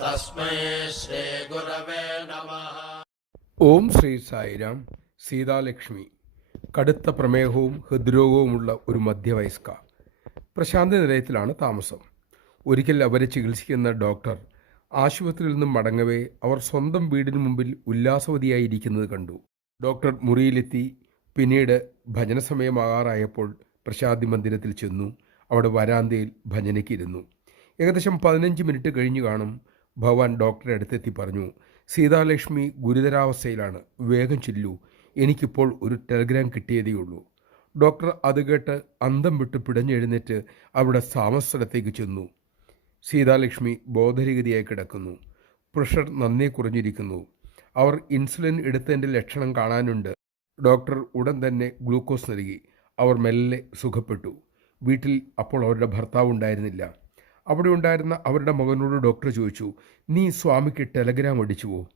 തസ്മൈ ശ്രീ നമ. ഓം ശ്രീ സായിരാം സീതാലക്ഷ്മി. കടുത്ത പ്രമേഹവും ഹൃദ്രോഗവുമുള്ള ഒരു മധ്യവയസ്ക. പ്രശാന്ത നിലയത്തിലാണ് താമസം. ഒരിക്കൽ അവരെ ചികിത്സിക്കുന്ന ഡോക്ടർ ആശുപത്രിയിൽ നിന്നും മടങ്ങവേ അവർ സ്വന്തം വീടിന് മുമ്പിൽ ഉല്ലാസവതിയായിരിക്കുന്നത് കണ്ടു. ഡോക്ടർ മുറിയിലെത്തി പിന്നീട് ഭജന സമയമാകാറായപ്പോൾ പ്രശാന്തി മന്ദിരത്തിൽ ചെന്നു. അവിടെ വരാന്തയിൽ ഭജനയ്ക്കിരുന്നു ഏകദേശം പതിനഞ്ച് മിനിറ്റ് കഴിഞ്ഞു കാണും ഭഗവാൻ ഡോക്ടറെ അടുത്തെത്തി പറഞ്ഞു സീതാലക്ഷ്മി ഗുരുതരാവസ്ഥയിലാണ്. വേഗം ചെല്ലൂ. എനിക്കിപ്പോൾ ഒരു ടെലഗ്രാം കിട്ടിയതേയുള്ളൂ ഡോക്ടർ അത് കേട്ട് അന്തം വിട്ട് പിടഞ്ഞെഴുന്നേറ്റ് അവിടെ താമസസ്ഥലത്തേക്ക് ചെന്നു. സീതാലക്ഷ്മി ബോധരഹിതയായി കിടക്കുന്നു. പ്രഷർ നന്നേ കുറഞ്ഞിരിക്കുന്നു. അവർ ഇൻസുലിൻ എടുത്തതിന്റെ ലക്ഷണം കാണാനുണ്ട്. ഡോക്ടർ ഉടൻ തന്നെ ഗ്ലൂക്കോസ് നൽകി. അവർ മെല്ലെ സുഖപ്പെട്ടു. വീട്ടിൽ അപ്പോൾ അവരുടെ ഭർത്താവ് ഉണ്ടായിരുന്നില്ല. അവിടെ ഉണ്ടായിരുന്ന അവരുടെ മകനോട് ഡോക്ടർ ചോദിച്ചു നീ സ്വാമിക്ക് ടെലഗ്രാം അടിച്ചുവോ?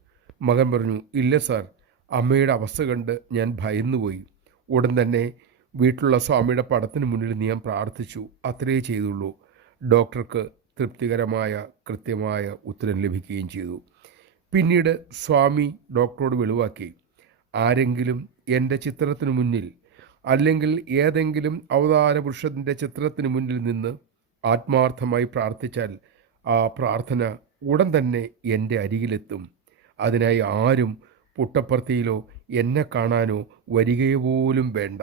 മകൻ പറഞ്ഞു ഇല്ല സാർ അമ്മയുടെ അവസ്ഥ കണ്ട് ഞാൻ ഭയന്നുപോയി. ഉടൻ തന്നെ വീട്ടിലുള്ള സ്വാമിയുടെ പടത്തിന് മുന്നിൽ നീ ഞാൻ പ്രാർത്ഥിച്ചു. അത്രയേ ചെയ്തുള്ളൂ. ഡോക്ടർക്ക് തൃപ്തികരമായ കൃത്യമായ ഉത്തരം ലഭിക്കുകയും ചെയ്തു. പിന്നീട് സ്വാമി ഡോക്ടറോട് വെളിവാക്കി ആരെങ്കിലും എന്റെ ചിത്രത്തിന് മുന്നിൽ അല്ലെങ്കിൽ ഏതെങ്കിലും അവതാര പുരുഷത്തിന്റെ ചിത്രത്തിന് മുന്നിൽ നിന്ന് ആത്മാർത്ഥമായി പ്രാർത്ഥിച്ചാൽ ആ പ്രാർത്ഥന ഉടൻ തന്നെ എന്റെ അരികിലെത്തും. അതിനായി ആരും പുട്ടപ്പർത്തിയിലോ എന്നെ കാണാനോ വരികയോ പോലും വേണ്ട.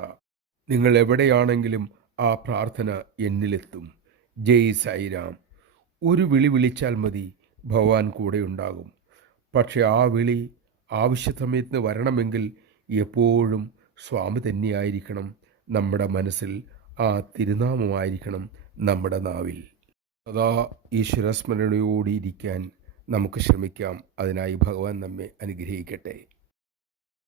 നിങ്ങൾ എവിടെയാണെങ്കിലും ആ പ്രാർത്ഥന എന്നിലെത്തും. ജയ് സായിരാം. ഒരു വിളി വിളിച്ചാൽ മതി ഭഗവാൻ കൂടെയുണ്ടാകും പക്ഷെ ആ വിളി ആവശ്യസമയത്തിന് വരണമെങ്കിൽ എപ്പോഴും സ്വാമി തന്നെയായിരിക്കണം. നമ്മുടെ മനസ്സിൽ ആ തിരുനാമമായിരിക്കണം. നമ്മുടെ നാവിൽ. സദാ ഈശ്വരസ്മരണയോടിയിരിക്കാൻ നമുക്ക് ശ്രമിക്കാം. അതിനായി ഭഗവാൻ നമ്മെ അനുഗ്രഹിക്കട്ടെ.